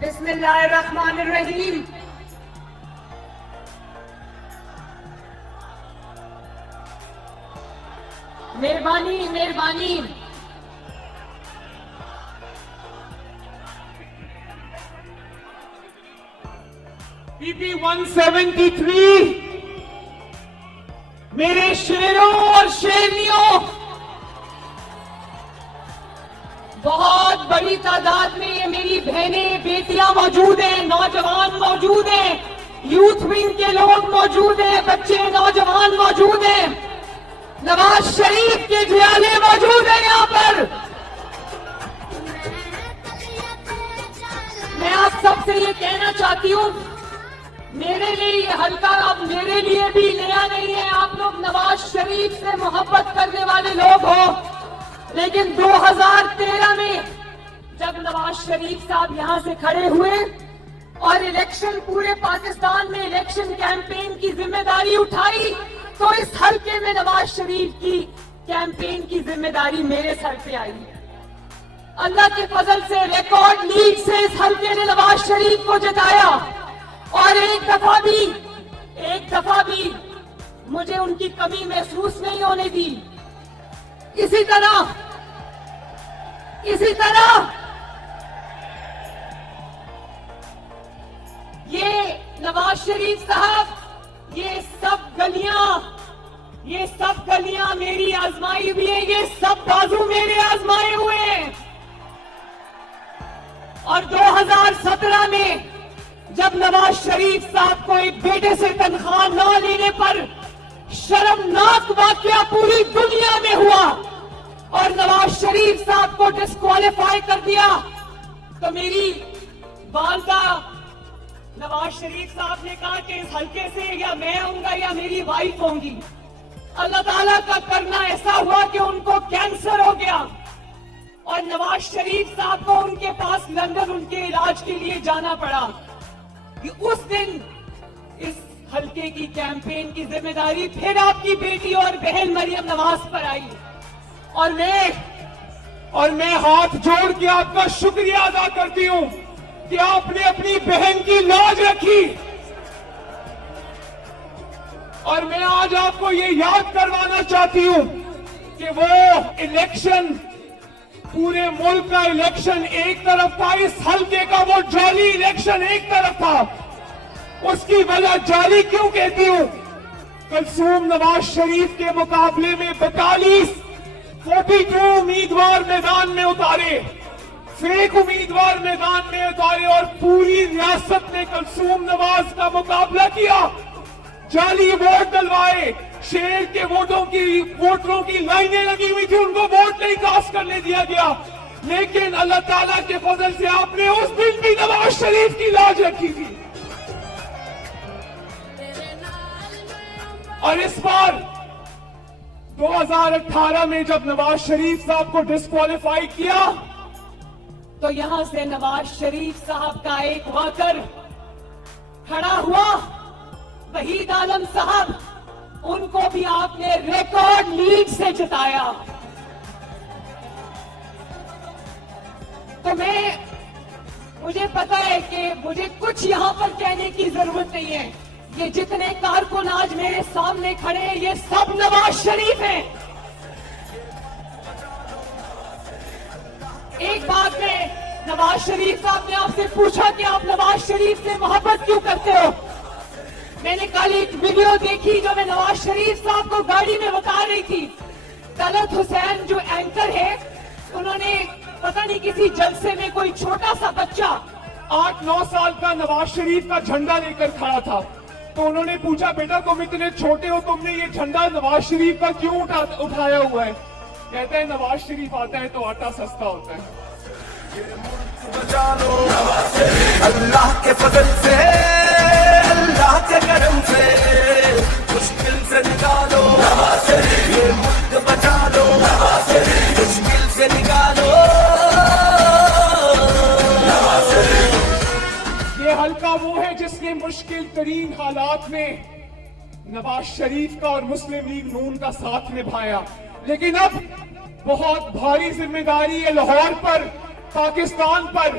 بسم اللہ الرحمن الرحیم. مہربانی مہربانی. PP 173 میرے شیروں اور شیرنیوں، بہت بڑی تعداد میں یہ میری بہنیں بیٹیاں موجود ہیں، نوجوان موجود ہیں، یوتھ ونگ کے لوگ موجود ہیں، بچے نوجوان موجود ہیں، نواز شریف کے جیالے موجود ہیں یہاں پر. میں آپ سب سے یہ کہنا چاہتی ہوں، میرے لیے یہ حلقہ اب میرے لیے بھی نیا نہیں ہے. آپ لوگ نواز شریف سے محبت کرنے والے لوگ ہو، لیکن 2013 میں جب نواز شریف صاحب یہاں سے کھڑے ہوئے اور الیکشن پورے پاکستان میں الیکشن کیمپین کی ذمہ داری اٹھائی، تو اس حلقے میں نواز شریف کی کیمپین کی ذمہ داری میرے سر پہ آئی. اللہ کے فضل سے ریکارڈ لیڈ سے اس حلقے نے نواز شریف کو جتایا، اور ایک دفعہ بھی مجھے ان کی کمی محسوس نہیں ہونے دی. اسی طرح یہ نواز شریف صاحب، یہ سب گلیاں میری آزمائی ہوئی ہیں، یہ سب بازو میرے آزمائے ہوئے ہیں. اور 2017 میں جب نواز شریف صاحب کو ایک بیٹے سے تنخواہ نہ لینے پر شرمناک واقعہ پوری دنیا میں ہوا اور نواز شریف صاحب کو ڈسکوالیفائی کر دیا، تو میری والدہ نواز شریف صاحب نے کہا کہ اس حلقے سے یا میں ہوں گا یا میری وائف ہوں گی. اللہ تعالیٰ کا کرنا ایسا ہوا کہ ان کو کینسر ہو گیا، اور نواز شریف صاحب کو ان کے پاس لندن ان کے علاج کے لیے جانا پڑا. اس دن اس حلقے کی کیمپین کی ذمہ داری پھر آپ کی بیٹی اور بہن مریم نواز پر آئی، اور میں ہاتھ جوڑ کے آپ کا شکریہ ادا کرتی ہوں کہ آپ نے اپنی بہن کی لاج رکھی. اور میں آج آپ کو یہ یاد کروانا چاہتی ہوں کہ وہ الیکشن، پورے ملک کا الیکشن ایک طرف تھا، اس حلقے کا وہ جعلی الیکشن ایک طرف تھا. اس کی وجہ جعلی کیوں کہتی ہوں؟ کلثوم نواز شریف کے مقابلے میں 42 امیدوار میدان میں اتارے، فیک امیدوار میدان میں اتارے، اور پوری ریاست نے کلثوم نواز کا مقابلہ کیا. جعلی ووٹ ڈلوائے، شہر کے ووٹروں کی لائنیں لگی ہوئی تھی، ان کو ووٹ نہیں کاسٹ کرنے دیا گیا. لیکن اللہ تعالیٰ کے فضل سے آپ نے اس دن بھی نواز شریف کی لاج رکھی تھی. اور اس بار 2018 میں جب نواز شریف صاحب کو ڈسکوالیفائی کیا، تو یہاں سے نواز شریف صاحب کا ایک ورکر کھڑا ہوا، وحید عالم صاحب، ان کو بھی آپ نے ریکارڈ لیڈ سے جتایا. تو مجھے پتا ہے کہ مجھے کچھ یہاں پر کہنے کی ضرورت نہیں ہے. یہ جتنے کارکن آج میرے سامنے کھڑے ہیں، یہ سب نواز شریف ہیں. ایک بات میں، نواز شریف صاحب نے آپ سے پوچھا کہ آپ نواز شریف سے محبت کیوں کرتے ہو. میں نے کل ایک ویڈیو دیکھی جو میں نواز شریف صاحب کو گاڑی میں بتا رہی تھی. طلعت حسین جو اینکر ہے، انہوں نے پتہ نہیں کسی جلسے میں کوئی چھوٹا سا بچہ 8-9 سال کا نواز شریف کا جھنڈا لے کر کھڑا تھا، تو انہوں نے پوچھا بیٹا تم اتنے چھوٹے ہو، تم نے یہ جھنڈا نواز شریف کا کیوں اٹھایا ہوا ہے؟ کہتا ہے نواز شریف آتا ہے تو آٹا سستا ہوتا ہے. اللہ کے فضل سے، اللہ کے کرم سے مشکل سے نکالو، یہ ملک بچا لو، مشکل سے نکالو. یہ حلقہ وہ ہے جس نے مشکل ترین حالات میں نواز شریف کا اور مسلم لیگ نون کا ساتھ نبھایا. لیکن اب بہت بھاری ذمہ داری ہے لاہور پر، پاکستان پر.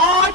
8